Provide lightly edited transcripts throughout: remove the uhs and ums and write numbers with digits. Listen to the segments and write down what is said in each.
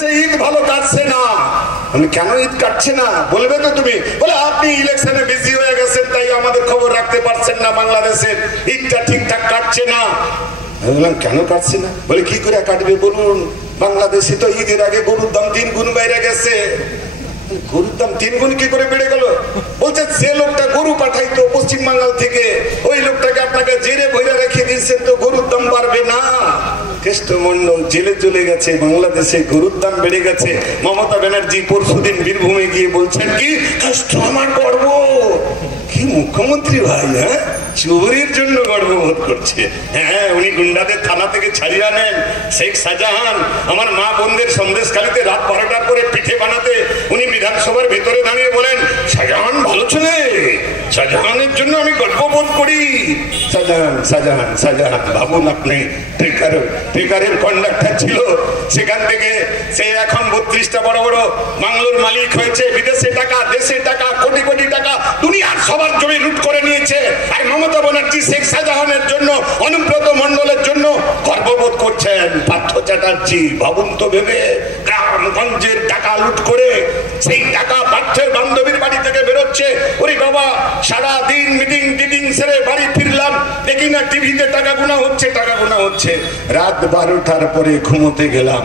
ঈদ ভালো কাটছে না। কেন ঈদ কাটছে না বলবে তো তুমি? বলে আপনি ইলেকশনে বিজি হয়ে গেছেন, তাই আমাদের খবর রাখতে পারছেন না, বাংলাদেশের ঈদটা ঠিকঠাক কাটছে না। আমি বললাম কেন কাটছে না? বলে কি করে কাটবে বলুন, বাংলাদেশে তো ঈদের আগে গরুর দাম 3 গুণ বেড়ে গেছে। গরুর দাম 3 গুণ কি করে বেড়ে গেল? বলছে যে লোকটা গরু পাঠাইতো পশ্চিম বাংলাল থেকে, ওই লোকটাকে আপনাকে জেলে ভরে রেখে দিয়েছেন, তো গরুর দাম বাড়বে না। কেষ্টমন্ডল জেলে চলে গেছে, বাংলাদেশে গরুর দাম বেড়ে গেছে। মমতা ব্যানার্জি পরশুদিন বীরভূমে গিয়ে বলছেন কি, কষ্ট আমার গর্ব। কি মুখ্যমন্ত্রী ভাই, হ্যাঁ, চুরির জন্য গর্ববোধ করছে। হ্যাঁ, উনি গুন্ডাদের থানা থেকে ছাড়িয়ে আনেন। শেখ শাহজাহান আমার মা বোনদের সন্দেশখালীতে রাত 12টার পরে পিঠে বানাতে উনি বিধানসভার ভেতরে দাঁড়িয়ে বলেন, শাহজাহান ভালো ছেলে, শাহজাহানের জন্য আমি গর্ববোধ করি। শাহজাহান শাহজাহান শাহজাহান ভাবুন আপনি, ট্রেকারের কন্ডাক্টর ছিল, সেখান থেকে সে এখন 32টা বড় বড় বাংলোর মালিক হয়েছে। বিদেশে টাকা, দেশে টাকা, কোটি কোটি টাকা দুনিয়ার সবার জমি লুট করে নিয়েছে। আর মমতা ব্যানার্জি শেখ শাহজাহানের জন্য, অনুব্রত মণ্ডলের জন্য গর্ববোধ করছেন। পার্থ চ্যাটার্জি ভাবুন তো ভেবে, গ্রামগঞ্জের টাকা লুট করে সেই টাকা পার্থের বান্ধবীর বাড়ি থেকে বেরোচ্ছে। ওরে বাবা, সারাদিন মিটিং টিটিং সেরে বাড়ি ফিরলাম, দেখি না টিভিতে টাকা গোনা হচ্ছে, টাকা গোনা হচ্ছে। রাত 12টার পরে ঘুমোতে গেলাম,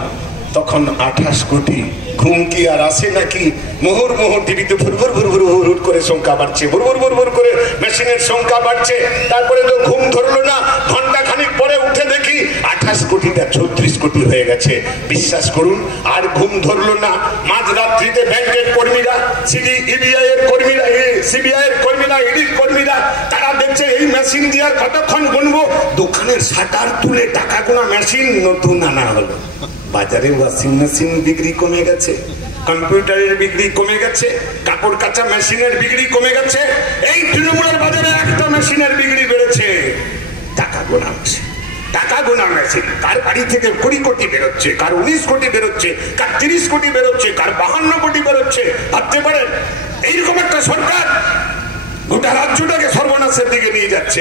তখন 28 কোটি। ঘুম কি আর আসে নাকি? মুহুর মুহুর টিভিতে ভুরভুর ভুরভুর হুড় করে সংখ্যা বাড়ছে, ভুরভুর ভুরভুর করে মেশিনের সংখ্যা বাড়ছে। তারপরে তো ঘুম ধরলো না, ঘন্টা খানিক পরে উঠে দেখি 28 কোটিটা 34 কোটি হয়ে গেছে। বিশ্বাস করুন, আর ঘুম ধরলো না। মাঝরাত্রিতে ব্যাংকের কর্মীরা, সিবিআই এর কর্মীরা, সিবিআই এর কর্মীরা, ইডির কর্মীরা, তারা দেখছে এই মেশিন দিয়ে কতক্ষণ গুনবো। দোকানের শাটার তুলে টাকা গোনা মেশিন নতুন আনা হলো। বাজারে ওয়াশিং মেশিন বিক্রি কমে গেছে, কম্পিউটারের বিক্রি কমে গেছে, কাপড় কাচা মেশিনের বিক্রি কমে গেছে। এই তৃণমূলের বাজারে একটা মেশিনের বিক্রি বেড়েছে, টাকা গোনা মেশিন। টাকা গোনা মেশিন কার বাড়ি থেকে 20 কোটি বেরোচ্ছে, কার 19 কোটি বেরোচ্ছে, কার 30 কোটি বেরোচ্ছে, কার 52 কোটি বেরোচ্ছে। ভাবতে পারেন এইরকম একটা সরকার গোটা রাজ্যটাকে সর্বনাশের দিকে নিয়ে যাচ্ছে।